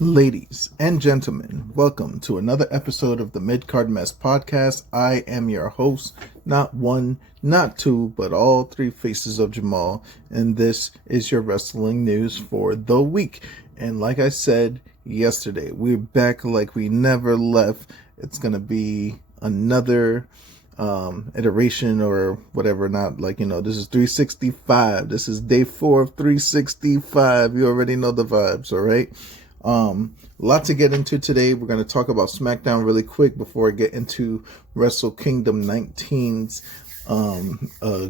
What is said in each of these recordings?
Ladies and gentlemen, welcome to another episode of the Mid-Card Mess Podcast. I am your host, not one, not two, but all three faces of Jamal, and this is your wrestling news for the week. And like I said yesterday, we're back like we never left. It's going to be another iteration or whatever, not like, this is 365. This is day 4 of 365. You already know the vibes, all right? A lot to get into today. We're going to talk about SmackDown really quick before I get into Wrestle Kingdom 19's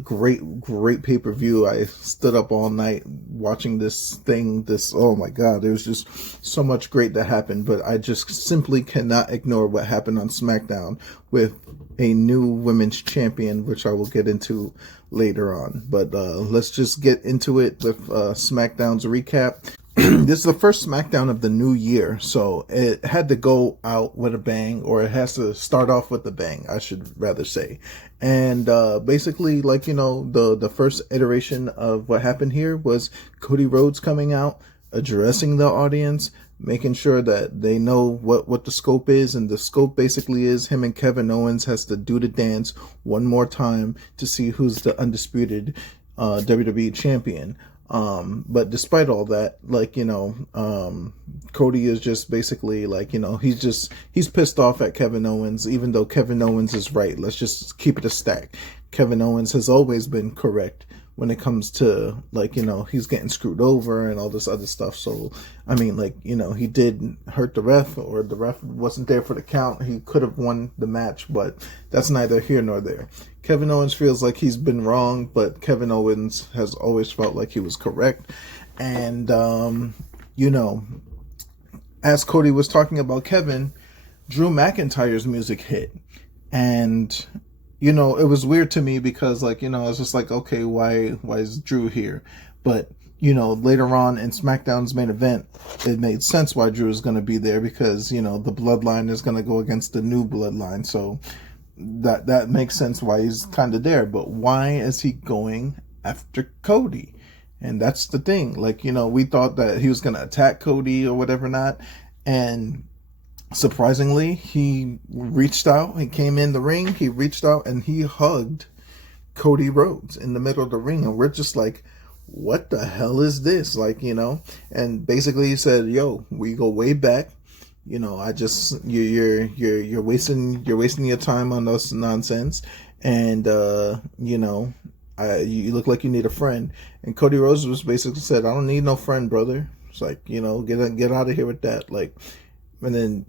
great pay-per-view. I stood up all night watching this thing. Oh my God, there was just so much great that happened, but I just simply cannot ignore what happened on SmackDown with a new women's champion, which I will get into later on. But let's just get into it with SmackDown's recap. This is the first SmackDown of the new year, so it had to go out with a bang, or it has to start off with a bang, I should rather say. And basically, the first iteration of what happened here was Cody Rhodes coming out, addressing the audience, making sure that they know what the scope is, and the scope basically is him and Kevin Owens has to do the dance one more time to see who's the undisputed WWE champion. But despite all that, Cody is just basically he's pissed off at Kevin Owens, even though Kevin Owens is right. Let's just keep it a stack. Kevin Owens has always been correct when it comes to he's getting screwed over and all this other stuff. So, he did hurt the ref, or the ref wasn't there for the count. He could have won the match, but that's neither here nor there. Kevin Owens feels like he's been wrong, but Kevin Owens has always felt like he was correct. And, as Cody was talking about Kevin, Drew McIntyre's music hit. And, it was weird to me because, I was just like, okay, why is Drew here? But, later on in SmackDown's main event, it made sense why Drew is going to be there because, the bloodline is going to go against the new bloodline. So that makes sense why he's kind of there. But why is he going after Cody? And that's the thing. We thought that he was going to attack Cody or whatever not. And surprisingly, he reached out. He came in the ring. He reached out and he hugged Cody Rhodes in the middle of the ring. And we're just like, what the hell is this? And basically he said, yo, we go way back. I just, you're wasting your time on this nonsense. And, you look like you need a friend. And Cody Rhodes was basically said, I don't need no friend, brother. It's like, get out of here with that. And then,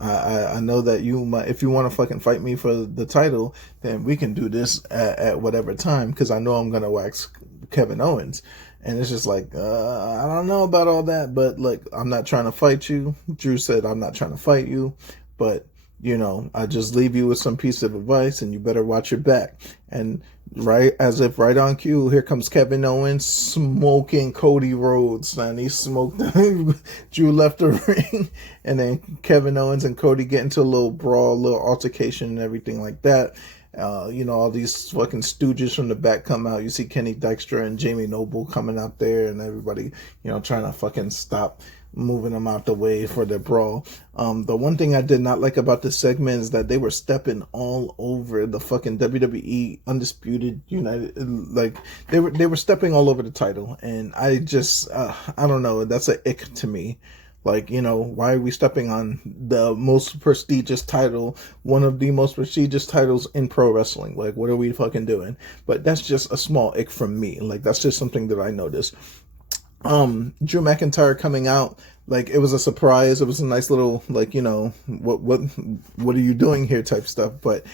I know that you might, if you want to fucking fight me for the title, then we can do this at whatever time, because I know I'm going to wax Kevin Owens. And it's just like, I don't know about all that, but I'm not trying to fight you. Drew said, I'm not trying to fight you, but, I just leave you with some piece of advice and you better watch your back. And right on cue, here comes Kevin Owens smoking Cody Rhodes, and he smoked Drew left the ring, and then Kevin Owens and Cody get into a little brawl, a little altercation and everything like that. All these fucking stooges from the back come out. You see Kenny Dykstra and Jamie Noble coming out there, and everybody, trying to fucking stop moving them out the way for their brawl. The one thing I did not like about this segment is that they were stepping all over the fucking WWE Undisputed United. They were stepping all over the title, and I just I don't know. That's an ick to me. Why are we stepping on the most prestigious title, one of the most prestigious titles in pro wrestling? What are we fucking doing? But that's just a small ick from me. That's just something that I noticed. Drew McIntyre coming out, it was a surprise. It was a nice little, what are you doing here type stuff. But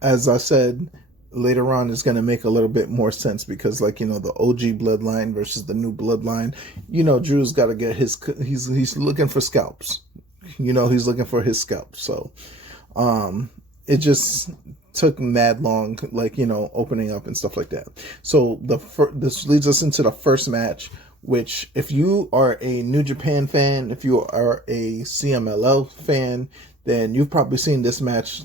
as I said, later on it's going to make a little bit more sense because, the OG bloodline versus the new bloodline, Drew's got to get he's looking for scalps. He's looking for his scalp. So, it just took mad long, opening up and stuff like that. So this leads us into the first match, which if you are a New Japan fan, if you are a CMLL fan, then you've probably seen this match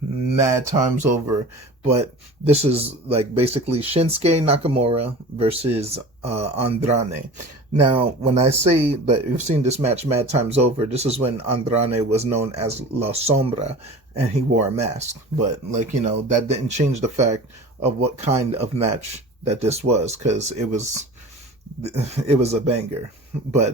mad times over. But this is basically Shinsuke Nakamura versus Andrade. Now, when I say that you've seen this match mad times over, this is when Andrade was known as La Sombra and he wore a mask. But, like, that didn't change the fact of what kind of match that this was, because it was a banger. But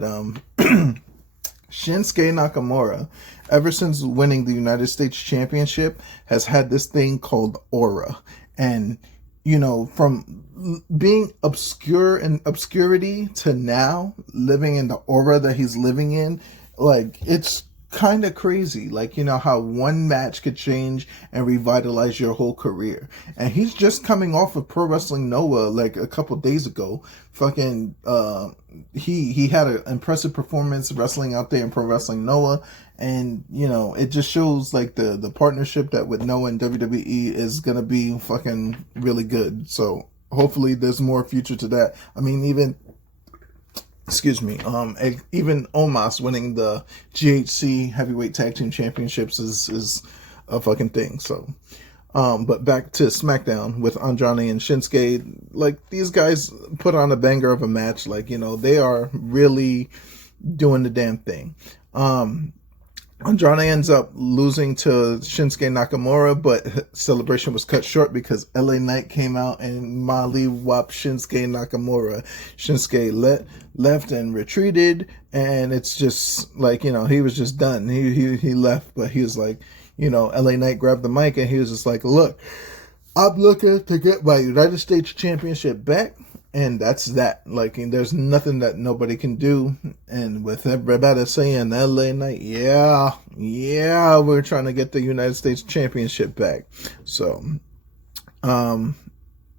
Shinsuke Nakamura, ever since winning the United States Championship, has had this thing called aura. And, from being obscure in obscurity to now living in the aura that he's living in, like, it's kind of crazy. Like, how one match could change and revitalize your whole career. And he's just coming off of Pro Wrestling Noah like a couple days ago. Fucking he had an impressive performance wrestling out there in Pro Wrestling Noah, and it just shows like the partnership that with Noah and WWE is gonna be fucking really good. So hopefully there's more future to that. I mean, even Omos winning the GHC Heavyweight Tag Team Championships is a fucking thing. So, but back to SmackDown with Andrade and Shinsuke. Like, these guys put on a banger of a match. Like, they are really doing the damn thing. Andrade ends up losing to Shinsuke Nakamura, but celebration was cut short because LA Knight came out and Molly whopped Shinsuke Nakamura. Shinsuke left and retreated, and it's just like, he was just done. He left, but he was like, LA Knight grabbed the mic and he was just like, look, I'm looking to get my United States Championship back. And that's that. Like, there's nothing that nobody can do. And with everybody saying LA Knight, yeah, we're trying to get the United States Championship back. So,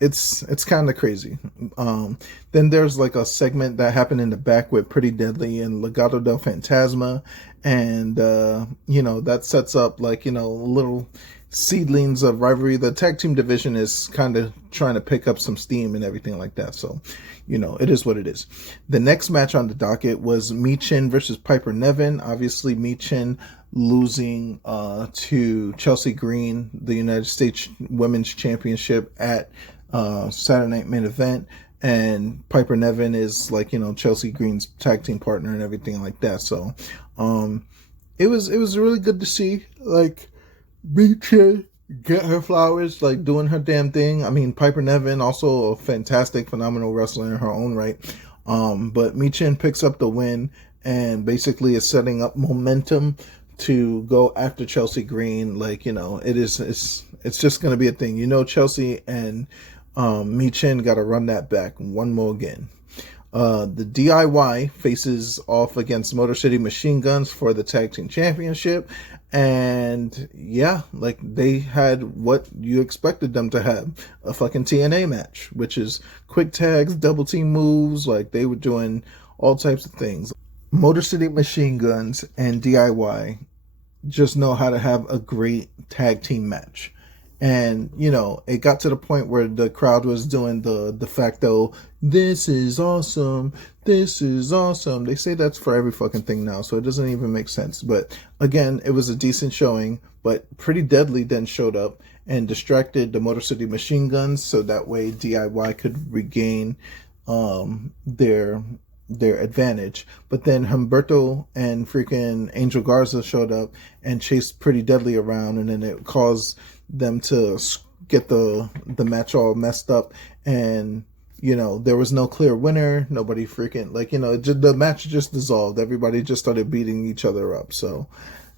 it's kind of crazy. Then there's like a segment that happened in the back with Pretty Deadly and Legado del Fantasma. And, that sets up like, little seedlings of rivalry. The tag team division is kind of trying to pick up some steam and everything like that. So, it is what it is. The next match on the docket was Michin versus Piper Niven. Obviously, Michin losing to Chelsea Green, the United States Women's Championship at Saturday Night Main Event. And Piper Niven is like, Chelsea Green's tag team partner and everything like that. So, it was really good to see, like, Michin get her flowers, like, doing her damn thing. I mean, Piper Niven, also a fantastic, phenomenal wrestler in her own right. But Michin picks up the win and basically is setting up momentum to go after Chelsea Green. Like, it's just going to be a thing. Chelsea and Michin got to run that back one more again. The DIY faces off against Motor City Machine Guns for the Tag Team Championship. And yeah, like, they had what you expected them to have, a fucking TNA match, which is quick tags, double team moves. Like, they were doing all types of things. Motor City Machine Guns and DIY just know how to have a great tag team match. And, it got to the point where the crowd was doing the de facto, this is awesome, this is awesome. They say that's for every fucking thing now, so it doesn't even make sense. But again, it was a decent showing, but Pretty Deadly then showed up and distracted the Motor City Machine Guns, so that way DIY could regain their advantage. But then Humberto and freaking Angel Garza showed up and chased Pretty Deadly around, and then it caused them to get the match all messed up, and there was no clear winner. Nobody freaking, like, the match just dissolved. Everybody just started beating each other up. So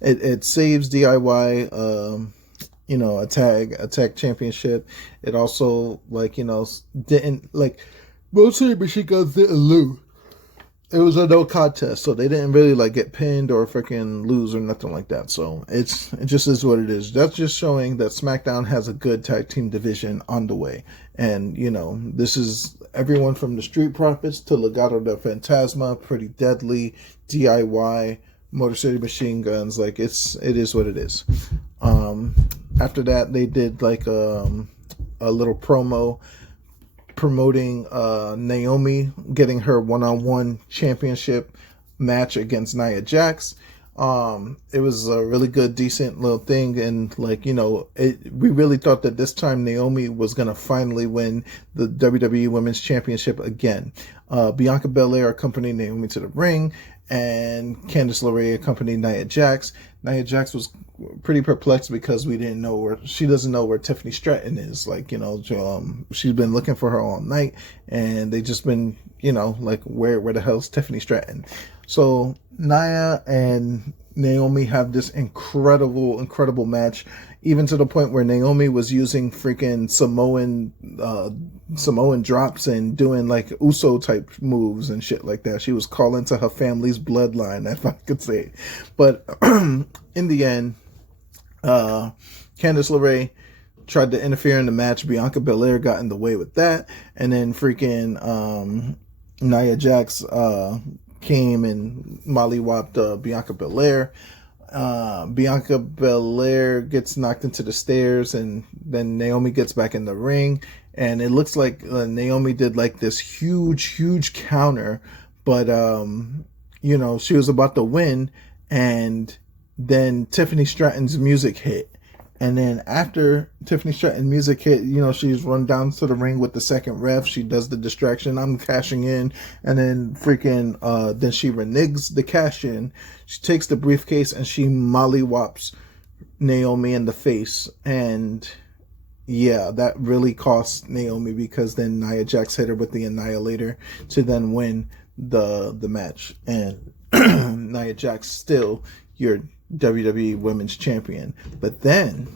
it saves DIY a tag championship. It also, like, didn't, like, mostly Machine Guns didn't lose. It was a no contest, so they didn't really, like, get pinned or freaking lose or nothing like that. So it just is what it is. That's just showing that SmackDown has a good tag team division on the way. And, this is everyone from the Street Profits to Legado del Fantasma, Pretty Deadly, DIY, Motor City Machine Guns. Like, it is what it is. After that, they did, like, a little promo promoting Naomi getting her one-on-one championship match against Nia Jax. It was a really good, decent little thing, and like we really thought that this time Naomi was gonna finally win the WWE Women's Championship again. Bianca Belair accompanied Naomi to the ring, and Candice LeRae accompanied Nia Jax. Nia Jax was pretty perplexed because we didn't know where she doesn't know where Tiffany Stratton is. Like she's been looking for her all night, and they just been like where the hell's Tiffany Stratton? So Nia and Naomi have this incredible match, even to the point where Naomi was using freaking Samoan drops and doing like Uso type moves and shit like that. She was calling to her family's bloodline, if I could say. But in the end, Candice LeRae tried to interfere in the match. Bianca Belair got in the way with that, and then freaking Nia Jax came and mollywopped Bianca Belair. Bianca Belair gets knocked into the stairs, and then Naomi gets back in the ring, and it looks like Naomi did like this huge counter, but she was about to win, and then Tiffany Stratton's music hit. And then after Tiffany Stratton music hit, she's run down to the ring with the second ref. She does the distraction. I'm cashing in. And then freaking, then she reneges the cash in. She takes the briefcase and she mollywops Naomi in the face. And yeah, that really cost Naomi, because then Nia Jax hit her with the Annihilator to then win the match. And Nia Jax still your WWE Women's Champion. But then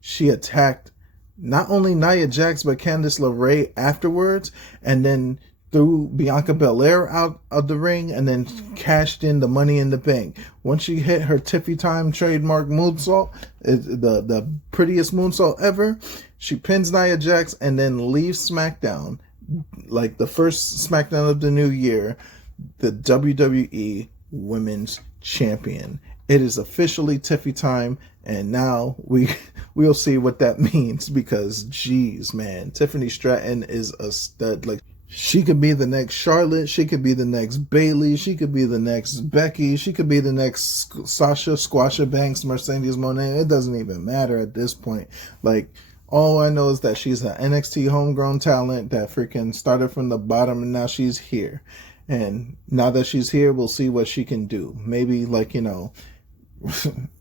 she attacked not only Nia Jax but Candice LeRae afterwards, and then threw Bianca Belair out of the ring, and then cashed in the Money in the Bank. Once she hit her Tiffy Time trademark moonsault, the prettiest moonsault ever, she pins Nia Jax and then leaves SmackDown, like the first SmackDown of the new year, the WWE Women's Champion. It is officially Tiffy time, and now we'll see what that means, because geez, man, Tiffany Stratton is a stud. Like, she could be the next Charlotte, she could be the next Bayley, she could be the next Becky, she could be the next Sasha, Squasha Banks, Mercedes Moné. It doesn't even matter at this point. Like, all I know is that she's an NXT homegrown talent that freaking started from the bottom, and now she's here. And now that she's here, we'll see what she can do. Maybe, like,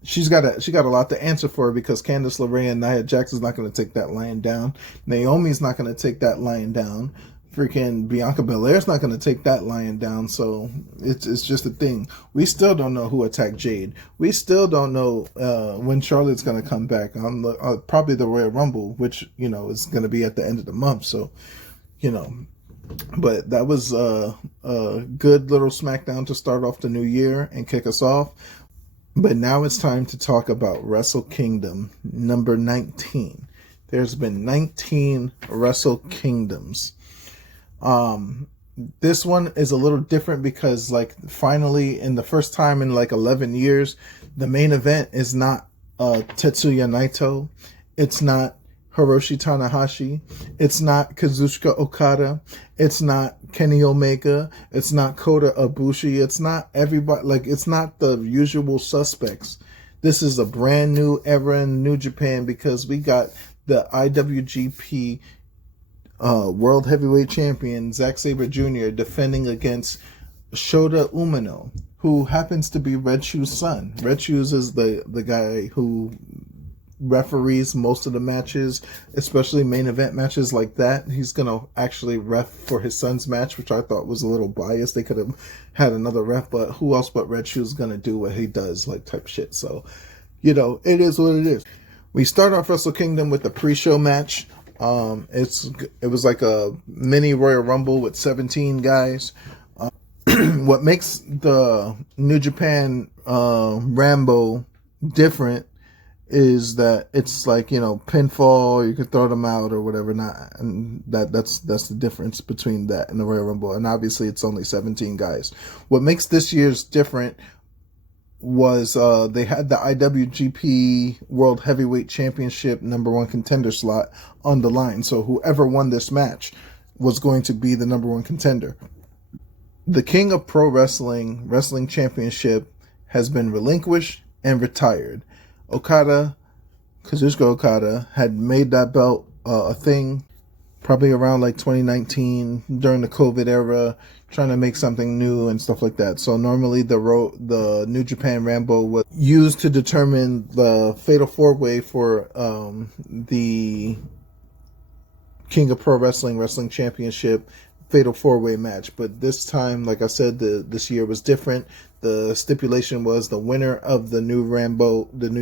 she got a lot to answer for, because Candice LeRae and Nia Jax is not going to take that lying down. Naomi's not going to take that lying down. Freaking Bianca Belair's not going to take that lying down. So it's just a thing. We still don't know who attacked Jade. We still don't know when Charlotte's going to come back on probably the Royal Rumble, which is going to be at the end of the month. So but that was a good little SmackDown to start off the new year and kick us off. But now it's time to talk about Wrestle Kingdom number 19. There's been 19 Wrestle Kingdoms. This one is a little different because, like, finally, in the first time in like 11 years, the main event is not Tetsuya Naito. It's not Hiroshi Tanahashi. It's not Kazuchika Okada. It's not Kenny Omega. It's not Kota Ibushi. It's not everybody. Like, it's not the usual suspects. This is a brand new era in New Japan, because we got the IWGP World Heavyweight Champion Zack Sabre Jr. defending against Shota Umino, who happens to be Red Shoes' son. Red Shoes is the guy who referees most of the matches, especially main event matches like that. He's gonna actually ref for his son's match, which I thought was a little biased. They could have had another ref, but who else but Red Shoes gonna do what he does, like, type shit. So it is what it is. We start off Wrestle Kingdom with the pre-show match. It was like a mini Royal Rumble with 17 guys. What makes the New Japan Rambo different is that it's like, pinfall, you could throw them out or whatever, not, and that's the difference between that and the Royal Rumble. And obviously it's only 17 guys. What makes this year's different was they had the IWGP World Heavyweight Championship number one contender slot on the line. So whoever won this match was going to be the number one contender. The King of Pro Wrestling Championship has been relinquished and retired. Kazuchika Okada, had made that belt a thing probably around like 2019 during the COVID era, trying to make something new and stuff like that. So normally the New Japan Rambo was used to determine the Fatal 4-Way for the King of Pro Wrestling Championship Fatal 4-Way match. But this time, like I said, this year was different. The stipulation was the winner of the new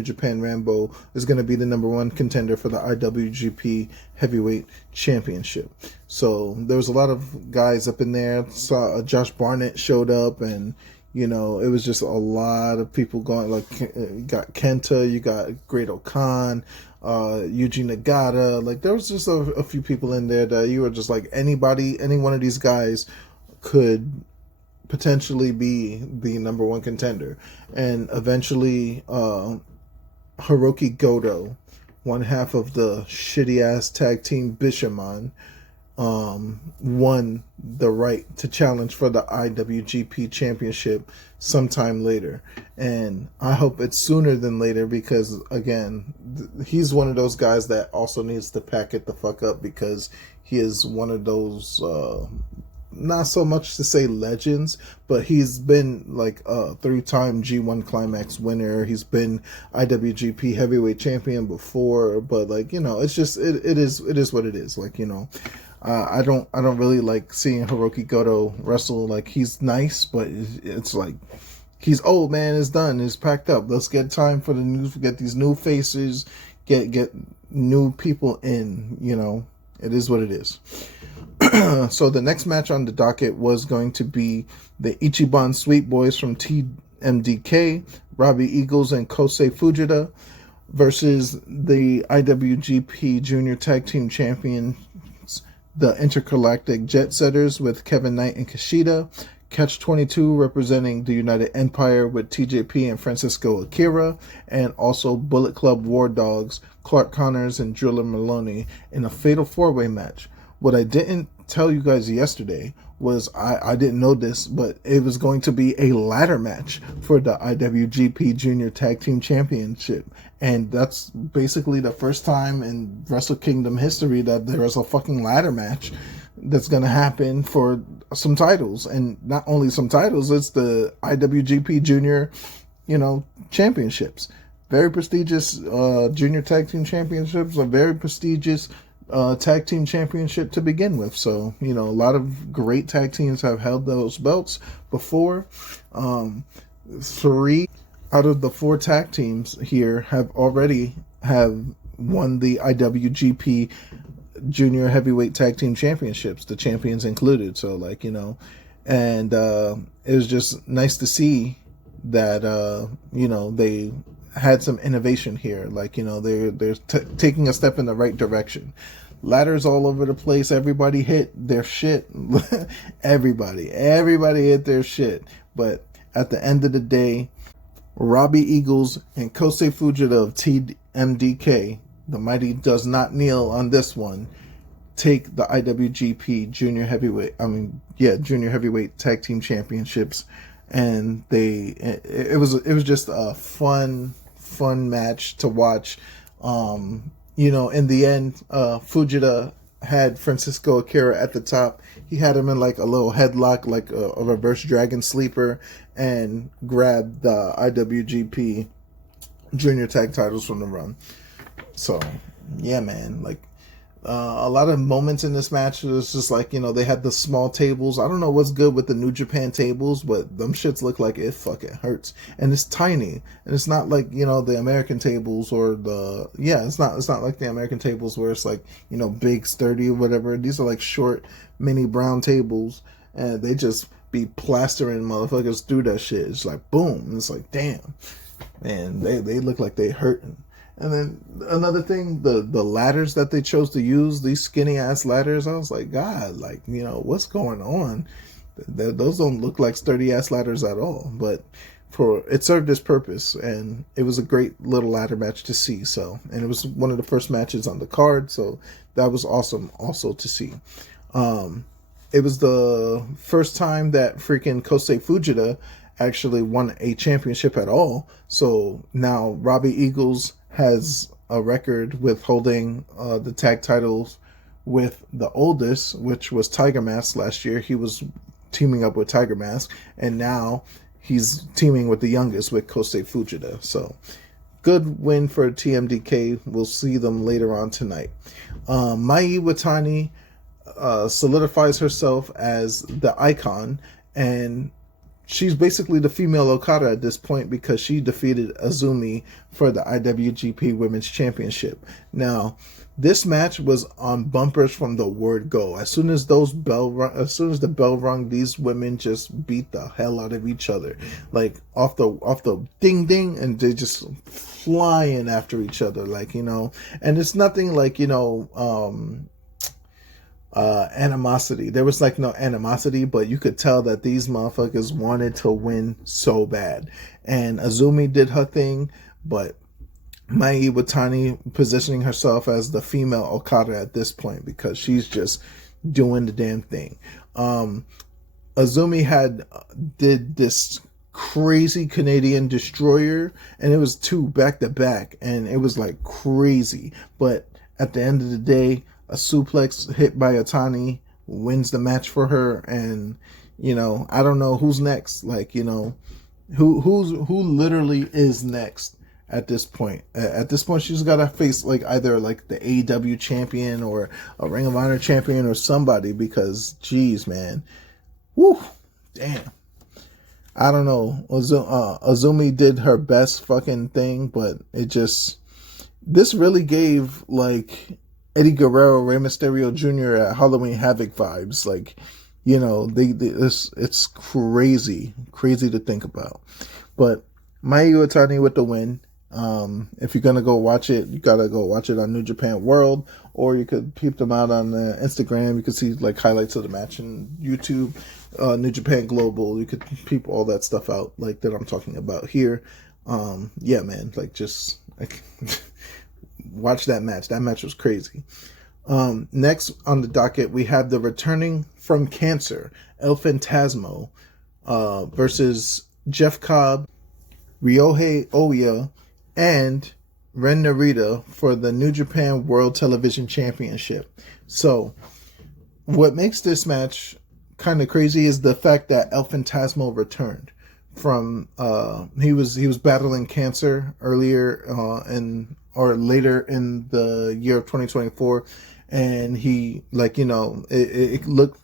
Japan Rambo, is going to be the number one contender for the IWGP Heavyweight Championship. So there was a lot of guys up in there. Saw Josh Barnett showed up, and it was just a lot of people going. Like you got Kenta, you got Great Khan, Yuji Nagata. Like there was just a few people in there that you were just like any one of these guys could potentially be the number one contender. And eventually Hiroki Goto, one half of the shitty ass tag team Bishamon, won the right to challenge for the IWGP Championship sometime later. And I hope it's sooner than later, because again, he's one of those guys that also needs to pack it the fuck up, because he is one of those not so much to say legends, but he's been like a 3-time G1 Climax winner. He's been IWGP Heavyweight Champion before, but like it's just it is what it is. Like I don't really like seeing Hiroki Goto wrestle. Like he's nice, but it's like he's old, man. It's done. It's packed up. Let's get time for get these new faces, get new people in. It is what it is. So the next match on the docket was going to be the Ichiban Sweet Boys from TMDK, Robbie Eagles and Kosei Fujita, versus the IWGP Junior Tag Team Champions, the Intergalactic Jet Setters with Kevin Knight and Kushida, Catch 22 representing the United Empire with TJP and Francisco Akira, and also Bullet Club War Dogs, Clark Connors and Driller Maloney in a Fatal 4-Way match. What I didn't tell you guys yesterday was I didn't know this, but it was going to be a ladder match for the IWGP Junior Tag Team Championship. And that's basically the first time in Wrestle Kingdom history that there is a fucking ladder match that's going to happen for some titles. And not only some titles, it's the IWGP Junior, championships. Very prestigious Junior Tag Team Championships, a very prestigious tag team championship to begin with. So a lot of great tag teams have held those belts before. 3 out of the 4 tag teams here have already won the IWGP Junior Heavyweight Tag Team Championships, the champions included. So and it was just nice to see that they had some innovation here. They're taking a step in the right direction. Ladders all over the place. Everybody hit their shit. everybody hit their shit. But at the end of the day, Robbie Eagles and Kosei Fujita of TMDK, the mighty does not kneel on this one, take the IWGP Junior Heavyweight Tag Team Championships. And it was just a fun match to watch. In the end, Fujita had Francisco Akira at the top. He had him in like a little headlock, like a reverse dragon sleeper, and grabbed the IWGP Junior Tag titles from the run. So, yeah, man, a lot of moments in this match was just like, they had the small tables. I don't know what's good with the New Japan tables, but them shits look like it fucking hurts. And it's tiny. And it's not like, the American tables or it's not like the American tables where it's like, big, sturdy or whatever. These are like short, mini brown tables. And they just be plastering motherfuckers through that shit. It's like, boom. And it's like, damn. Man, they look like they hurting. And then another thing, the ladders that they chose to use, these skinny ass ladders, I was like, God, what's going on? Those don't look like sturdy ass ladders at all. But it served its purpose, and it was a great little ladder match to see. So, and it was one of the first matches on the card, so that was awesome also to see. it was the first time that freaking Kosei Fujita actually won a championship at all. So now Robbie Eagles has a record with holding the tag titles with the oldest, which was Tiger Mask last year. He was teaming up with Tiger Mask, and now he's teaming with the youngest, with Kosei Fujita. So good win for TMDK. We'll see them later on tonight. Mai Iwatani solidifies herself as the icon, and she's basically the female Okada at this point because she defeated Azumi for the IWGP Women's Championship. Now, this match was on bumpers from the word go. As soon as the bell rung, these women just beat the hell out of each other, like off the ding ding, and they just flying after each other, like, you know. And it's nothing like, you know, animosity. There was like no animosity, but you could tell that these motherfuckers wanted to win so bad. And Azumi did her thing, but Mai Iwatani positioning herself as the female Okada at this point because she's just doing the damn thing. Azumi did this crazy Canadian destroyer, and it was 2 back to back, and it was like crazy. But at the end of the day, a suplex hit by Otani wins the match for her, and you know, I don't know who's next. Like, you know, who literally is next at this point. At this point, she's got to face like either like the AEW champion or a Ring of Honor champion or somebody, because geez, man, whoo, damn. I don't know. Azumi did her best fucking thing, but this really gave like Eddie Guerrero, Rey Mysterio Jr. at Halloween Havoc vibes. Like, you know, it's crazy to think about. But Mai Iwatani with the win. If you're gonna go watch it, you gotta go watch it on New Japan World, or you could peep them out on Instagram. You could see like highlights of the match on YouTube, New Japan Global. You could peep all that stuff out, like that I'm talking about here. Yeah, man, like just like, watch that match. That match was crazy. Next on the docket, we have the returning from cancer El Phantasmo versus Jeff Cobb, Ryohei Oya, and Ren Narita for the New Japan World Television Championship. So, what makes this match kind of crazy is the fact that El Phantasmo returned from he was battling cancer earlier later in the year of 2024, and he, like, you know, it looked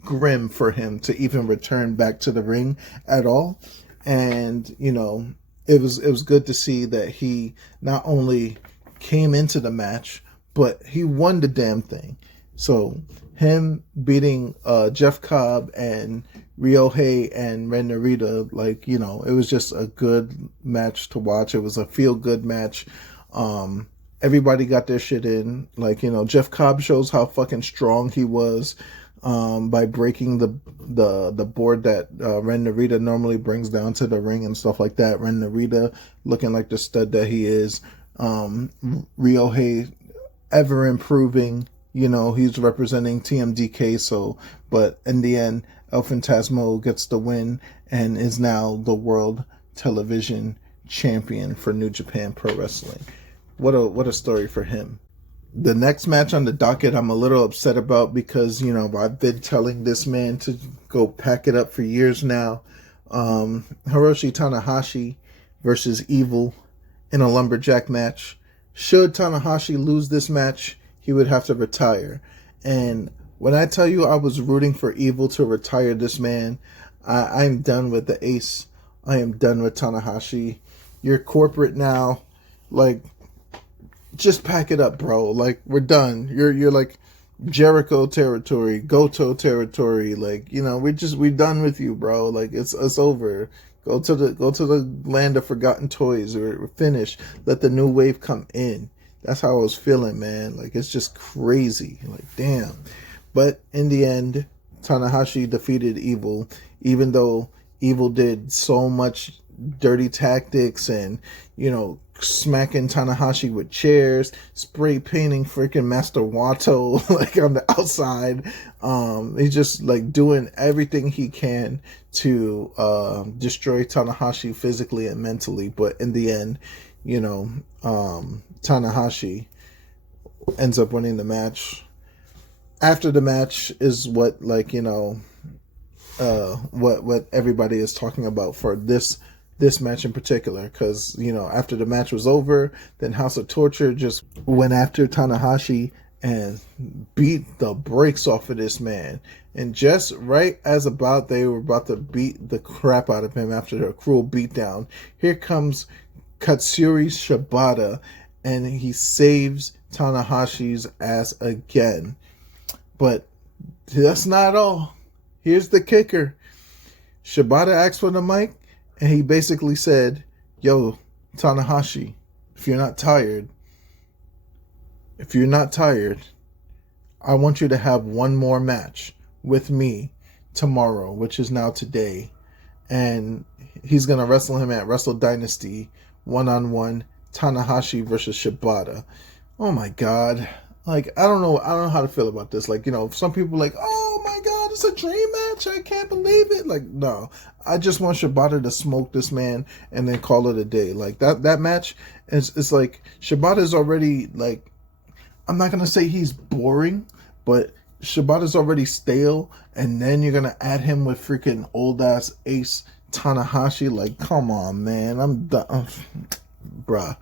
grim for him to even return back to the ring at all. And, you know, it was good to see that he not only came into the match, but he won the damn thing. So him beating Jeff Cobb and Ryohei and Ren Narita, like, you know, it was just a good match to watch. It was a feel-good match. Everybody got their shit in. Like, you know, Jeff Cobb shows how fucking strong he was by breaking the board that Ren Narita normally brings down to the ring and stuff like that. Ren Narita looking like the stud that he is. Ryohei ever improving. You know, he's representing TMDK. So, but in the end, El Phantasmo gets the win and is now the World Television Champion for New Japan Pro Wrestling. What a story for him. The next match on the docket I'm a little upset about because, you know, I've been telling this man to go pack it up for years now. Hiroshi Tanahashi versus Evil in a lumberjack match. Should Tanahashi lose this match, he would have to retire. And when I tell you I was rooting for Evil to retire this man, I'm done with the ace. I am done with Tanahashi. You're corporate now. Like, just pack it up, bro. Like, we're done. You're like Jericho territory, Goto territory. Like, you know, we're done with you, bro. Like, it's over. Go to the land of forgotten toys. We're finished. Let the new wave come in. That's how I was feeling, man. Like, it's just crazy. Like, damn. But in the end, Tanahashi defeated Evil, even though Evil did so much dirty tactics and, smacking Tanahashi with chairs, spray painting freaking Master Wato like on the outside. He's just like doing everything he can to destroy Tanahashi physically and mentally. But in the end, Tanahashi ends up winning the match. After the match is what what everybody is talking about for this match in particular, because after the match was over, then House of Torture just went after Tanahashi and beat the brakes off of this man. And just right as they were about to beat the crap out of him after the cruel beatdown, here comes Katsuyori Shibata, and he saves Tanahashi's ass again. But that's not all. Here's the kicker. Shibata asked for the mic, and he basically said, "Yo, Tanahashi, if you're not tired, I want you to have one more match with me tomorrow," which is now today. And he's going to wrestle him at Wrestle Dynasty 1-on-1, Tanahashi versus Shibata. Oh my God. Like, I don't know how to feel about this. Like, some people are like, oh my God, it's a dream match. I can't believe it. Like, no, I just want Shibata to smoke this man and then call it a day. Like that match it's like Shibata's already, like, I'm not going to say he's boring, but Shibata's already stale. And then you're going to add him with freaking old ass ace Tanahashi. Like, come on, man. I'm done. Bruh.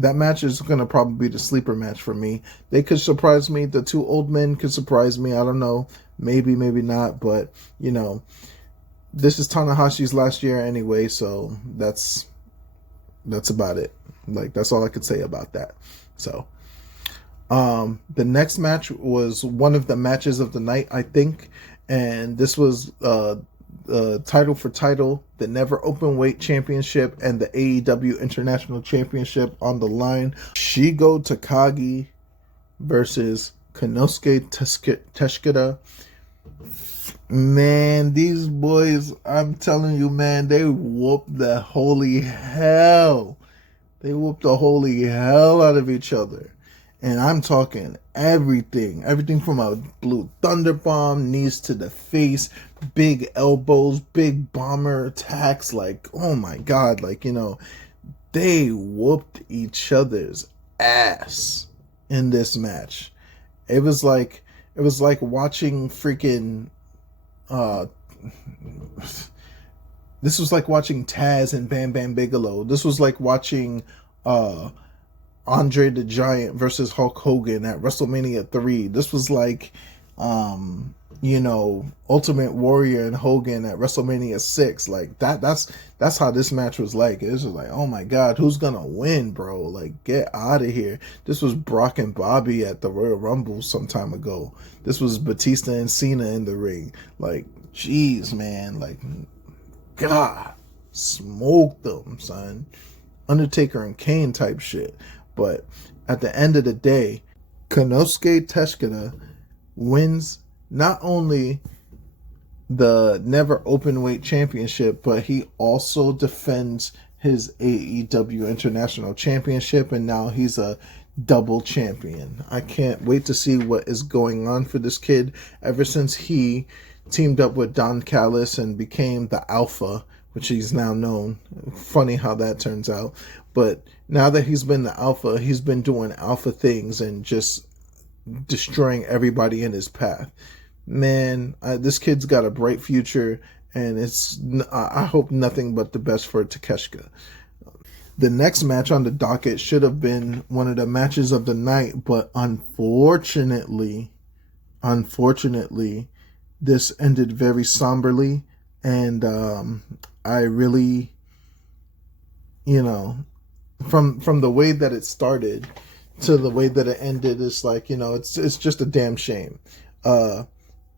That match is going to probably be the sleeper match for me. They could surprise me. The two old men could surprise me. I don't know. Maybe, maybe not. But, this is Tanahashi's last year anyway. So that's about it. Like, that's all I could say about that. So, the next match was one of the matches of the night, I think. And this was, title for title, the Never Openweight Championship and the AEW International Championship on the line. Shigo Takagi versus Konosuke Teshikata. Man, these boys, I'm telling you, man, they whooped the holy hell. They whooped the holy hell out of each other. And I'm talking everything from a blue thunder bomb, knees to the face, big elbows, big bomber attacks. Like, oh my God, like, they whooped each other's ass in this match. It was like watching freaking, this was like watching Taz and Bam Bam Bigelow. This was like watching, Andre the Giant versus Hulk Hogan at WrestleMania 3. This was like, Ultimate Warrior and Hogan at WrestleMania 6. Like, that's how this match was like. It was just like, oh my God, who's gonna win, bro? Like, get out of here. This was Brock and Bobby at the Royal Rumble some time ago. This was Batista and Cena in the ring. Like, jeez, man. Like, God, smoked them, son. Undertaker and Kane type shit. But at the end of the day, Konosuke Teshikata wins not only the Never Openweight Championship, but he also defends his AEW International Championship, and now he's a double champion. I can't wait to see what is going on for this kid. Ever since he teamed up with Don Callis and became the Alpha, which he's now known. Funny how that turns out. But now that he's been the Alpha, he's been doing Alpha things and just destroying everybody in his path. Man, this kid's got a bright future, and I hope nothing but the best for Takeshita. The next match on the docket should have been one of the matches of the night, but unfortunately, this ended very somberly, and I really, from the way that it started to the way that it ended, it's like, it's just a damn shame.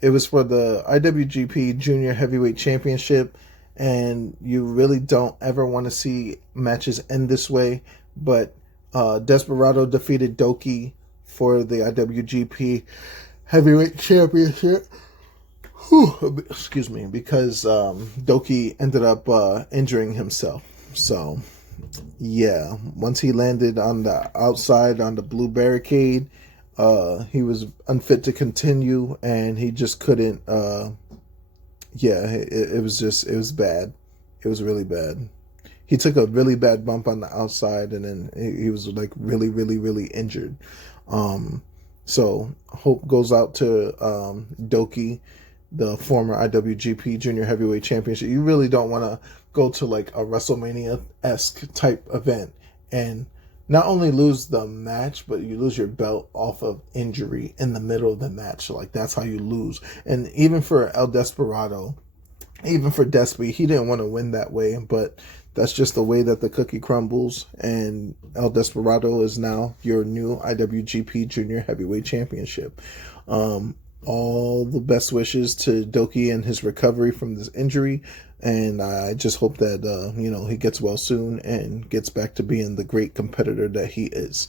It was for the IWGP Junior Heavyweight Championship, and you really don't ever want to see matches end this way, but Desperado defeated Doki for the IWGP Heavyweight Championship. Excuse me, because Doki ended up injuring himself. So yeah, once he landed on the outside on the blue barricade, he was unfit to continue, and he just couldn't. Yeah, it was bad. It was really bad. He took a really bad bump on the outside, and then he was like really, really, really injured. So hope goes out to Doki, the former IWGP Junior Heavyweight Championship. You really don't want to go to like a WrestleMania-esque type event and not only lose the match, but you lose your belt off of injury in the middle of the match. Like, that's how you lose. And even for El Desperado, even for Despy, he didn't want to win that way, but that's just the way that the cookie crumbles, and El Desperado is now your new IWGP Junior Heavyweight Championship. All the best wishes to Doki and his recovery from this injury, and I just hope that he gets well soon and gets back to being the great competitor that he is.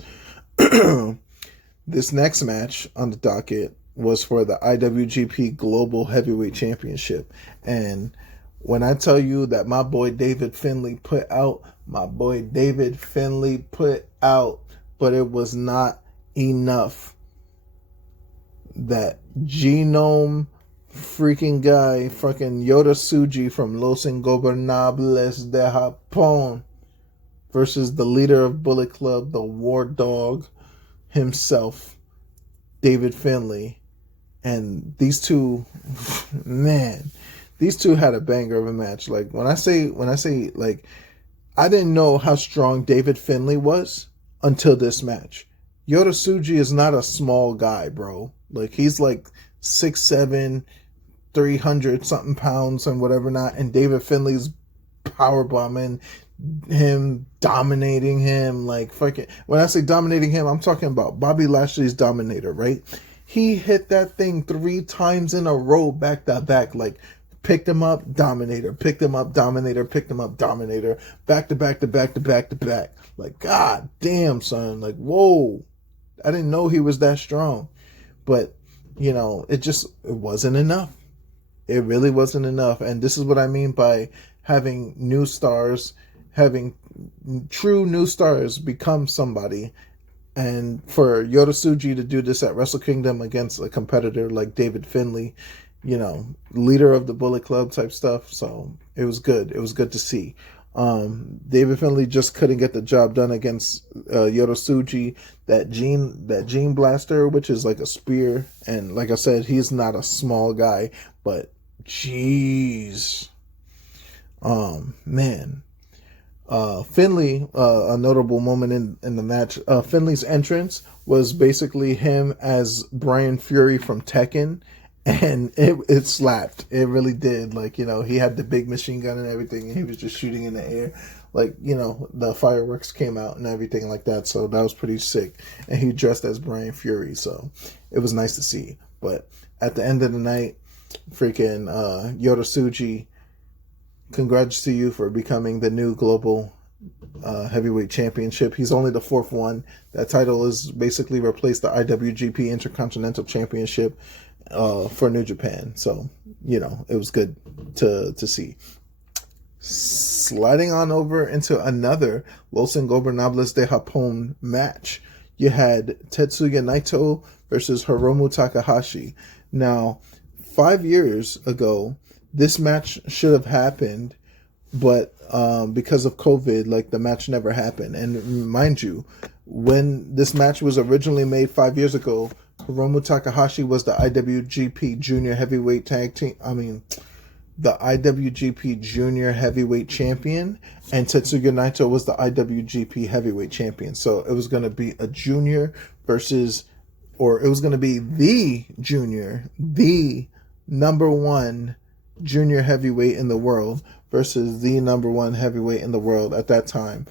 This next match on the docket was for the IWGP Global Heavyweight Championship, and when I tell you that my boy David Finlay put out, but it was not enough. That genome freaking guy, fucking Yoda Tsuji from Los Ingobernables de Japón versus the leader of Bullet Club, the War Dog himself, David Finlay. And these two, man, these two had a banger of a match. Like, when I say, like, I didn't know how strong David Finlay was until this match. Yoda Tsuji is not a small guy, bro. Like, he's like 6'7", 300 something pounds and whatever not. And David Finlay's power bombing him, dominating him, like fucking. When I say dominating him, I'm talking about Bobby Lashley's Dominator, right? He hit that thing 3 times in a row, back to back, like picked him up, Dominator, picked him up, Dominator, picked him up, Dominator, back to back to back to back to back. Like, god damn, son, like, whoa. I didn't know he was that strong. But, it wasn't enough. It really wasn't enough. And this is what I mean by having new stars, having true new stars become somebody. And for Yoda Tsuji to do this at Wrestle Kingdom against a competitor like David Finlay, leader of the Bullet Club type stuff. So it was good. It was good to see. David Finlay just couldn't get the job done against Yoda Tsuji. That gene blaster, which is like a spear, and like I said, he's not a small guy, but jeez, man. Finlay, a notable moment in the match. Finlay's entrance was basically him as Brian Fury from Tekken. And it slapped. It really did. Like, he had the big machine gun and everything, and he was just shooting in the air. Like, the fireworks came out and everything like that. So that was pretty sick. And he dressed as Brian Fury. So it was nice to see. But at the end of the night, freaking Yoda Tsuji, congrats to you for becoming the new global heavyweight championship. He's only the 4th one. That title is basically replaced the IWGP Intercontinental Championship for New Japan. So, it was good to see. Sliding on over into another Los Ingobernables de Japón match, you had Tetsuya Naito versus Hiromu Takahashi. Now, 5 years ago, this match should have happened, but because of COVID, like, the match never happened. And mind you, when this match was originally made 5 years ago, Hiromu Takahashi was the IWGP Junior Heavyweight the IWGP Junior Heavyweight Champion, and Tetsuya Naito was the IWGP Heavyweight Champion. So it was going to be a junior versus, or it was going to be the junior, the number 1 junior heavyweight in the world versus the number 1 heavyweight in the world at that time,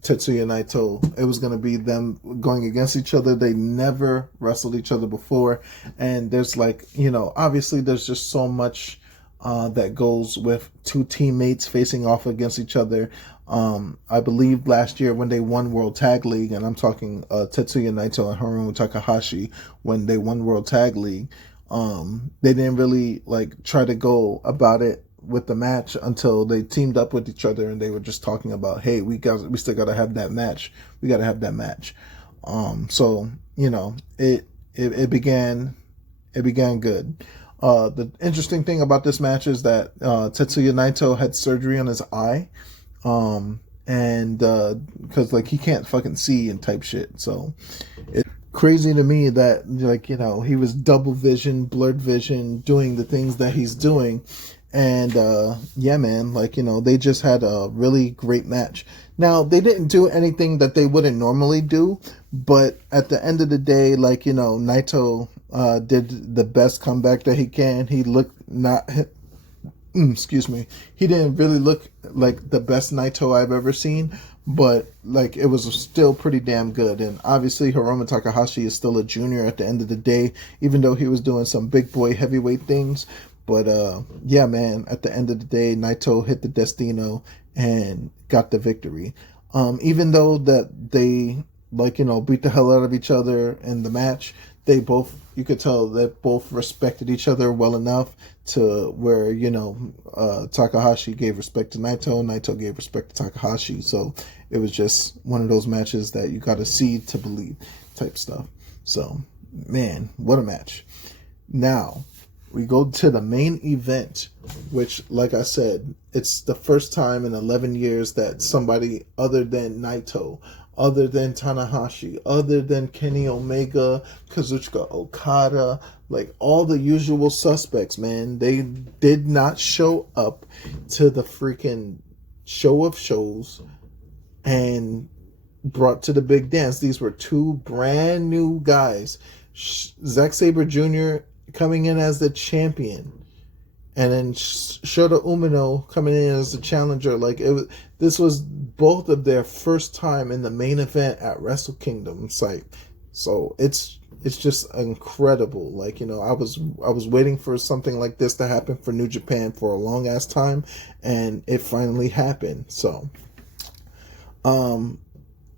Tetsuya Naito. It was going to be them going against each other. They never wrestled each other before. And there's obviously there's just so much that goes with 2 teammates facing off against each other. I believe last year when they won World Tag League, and I'm talking Tetsuya Naito and Hiromu Takahashi, when they won World Tag League, They didn't really like try to go about it with the match until they teamed up with each other and they were just talking about, hey, we still gotta have that match. We gotta have that match. So it began good. The interesting thing about this match is that Tetsuya Naito had surgery on his eye, and because like he can't fucking see and type shit. So it's crazy to me that he was double vision, blurred vision, doing the things that he's doing. And yeah, man, they just had a really great match. Now, they didn't do anything that they wouldn't normally do, but at the end of the day, Naito did the best comeback that he can. He looked not, excuse me, he didn't really look like the best Naito I've ever seen, but it was still pretty damn good. And obviously, Hiromu Takahashi is still a junior at the end of the day, even though he was doing some big boy heavyweight things. But yeah, man, at the end of the day, Naito hit the Destino and got the victory. Even though that they beat the hell out of each other in the match, you could tell that both respected each other well enough to where, Takahashi gave respect to Naito, Naito gave respect to Takahashi. So it was just one of those matches that you got to see to believe type stuff. So, man, what a match. Now, we go to the main event, which, like I said, it's the first time in 11 years that somebody other than Naito, other than Tanahashi, other than Kenny Omega, Kazuchika Okada, all the usual suspects, man, they did not show up to the freaking show of shows and brought to the big dance. These were two brand new guys. Zack Sabre Jr. coming in as the champion, and then Shota Umino coming in as the challenger. This was both of their first time in the main event at Wrestle Kingdom site. So it's just incredible. I was waiting for something like this to happen for New Japan for a long ass time, and it finally happened. So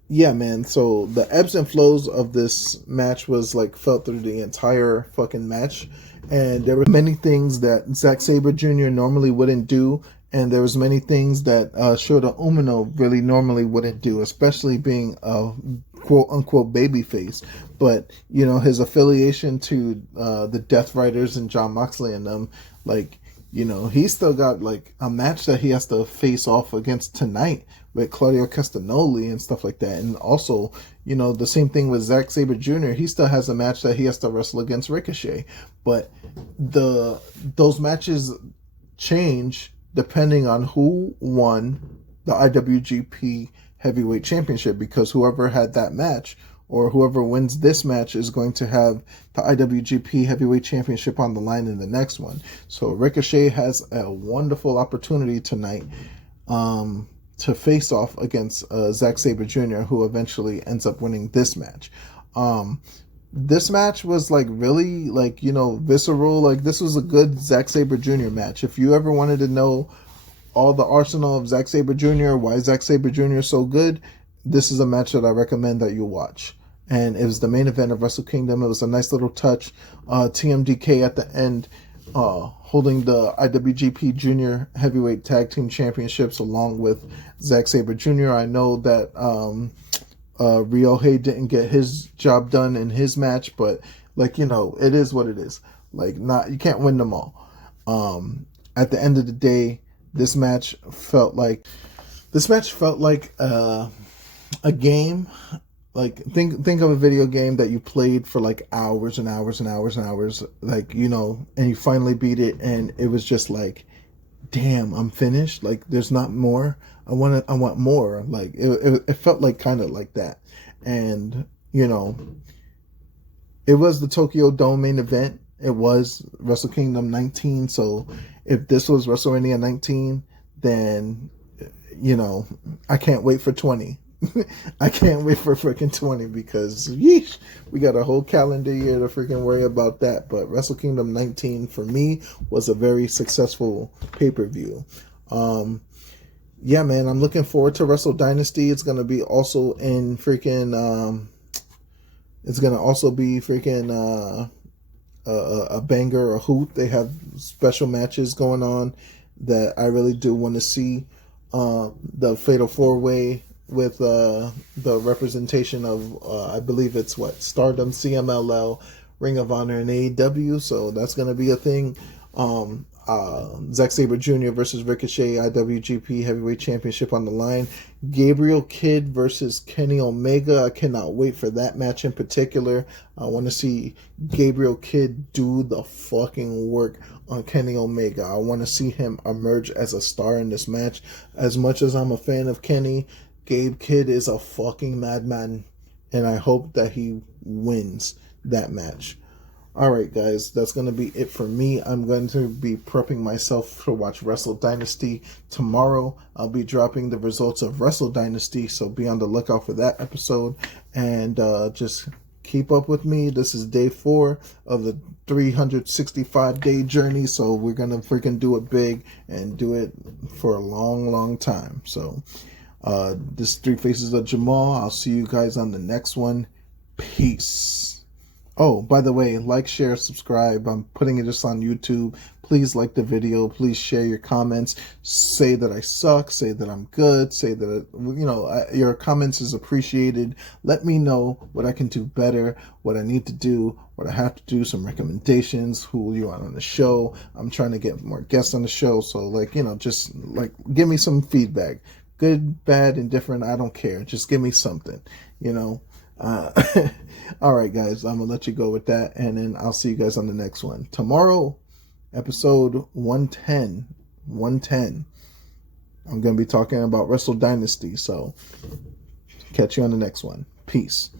yeah, man. So the ebbs and flows of this match was felt through the entire fucking match, and there were many things that Zack Sabre Jr. normally wouldn't do, and there was many things that Shota Umino really normally wouldn't do, especially being a quote unquote babyface. But his affiliation to the Death Riders and Jon Moxley and them, he still got a match that he has to face off against tonight with Claudio Castagnoli and stuff like that. And also, the same thing with Zack Sabre Jr. He still has a match that he has to wrestle against Ricochet. But those matches change depending on who won the IWGP Heavyweight Championship, because whoever had that match or whoever wins this match is going to have the IWGP Heavyweight Championship on the line in the next one. So Ricochet has a wonderful opportunity tonight to face off against Zack Sabre Jr., who eventually ends up winning this match. This match was really visceral. This was a good Zack Sabre Jr. match. If you ever wanted to know all the arsenal of Zack Sabre Jr., why Zack Sabre Jr. is so good, this is a match that I recommend that you watch. And it was the main event of Wrestle Kingdom. It was a nice little touch. TMDK at the end, holding the IWGP Junior Heavyweight Tag Team Championships along with Zack Sabre Jr. I know that Ryohei didn't get his job done in his match, but it is what it is. You can't win them all. At the end of the day, this match felt like a game. Think of a video game that you played for hours and hours and hours and hours, and you finally beat it, and it was just damn, I'm finished. There's not more. I want more. It felt kind of like that. And it was the Tokyo Dome main event. It was Wrestle Kingdom 19. So if this was WrestleMania 19, then I can't wait for 20. I can't wait for freaking 20, because yeesh, we got a whole calendar year to freaking worry about that. But Wrestle Kingdom 19 for me was a very successful pay-per-view. Yeah, man, I'm looking forward to Wrestle Dynasty. It's gonna be also in freaking a banger, a hoot. They have special matches going on that I really do want to see. The Fatal 4-Way with the representation of, I believe it's Stardom, CMLL, Ring of Honor, and AEW. So that's going to be a thing. Zack Sabre Jr. versus Ricochet, IWGP Heavyweight Championship on the line. Gabriel Kidd versus Kenny Omega. I cannot wait for that match in particular. I want to see Gabriel Kidd do the fucking work on Kenny Omega. I want to see him emerge as a star in this match. As much as I'm a fan of Kenny, Gabe Kidd is a fucking madman, and I hope that he wins that match. Alright guys, that's going to be it for me. I'm going to be prepping myself to watch Wrestle Dynasty tomorrow. I'll be dropping the results of Wrestle Dynasty, so be on the lookout for that episode. And just keep up with me. This is day 4 of the 365-day journey, so we're going to freaking do it big and do it for a long, long time. So this is 3 Faces of Jamal. I'll see you guys on the next one. Peace. Oh, by the way, like, share, subscribe. I'm putting this on YouTube. Please like the video. Please share your comments. Say that I suck. Say that I'm good. Say that, your comments is appreciated. Let me know what I can do better, what I need to do, what I have to do, some recommendations, who you want on the show. I'm trying to get more guests on the show. So, just give me some feedback. Good, bad, indifferent, I don't care. Just give me something, all right, guys, I'm gonna let you go with that, and then I'll see you guys on the next one tomorrow. Episode 110. I'm gonna be talking about Wrestle Dynasty, so catch you on the next one. Peace.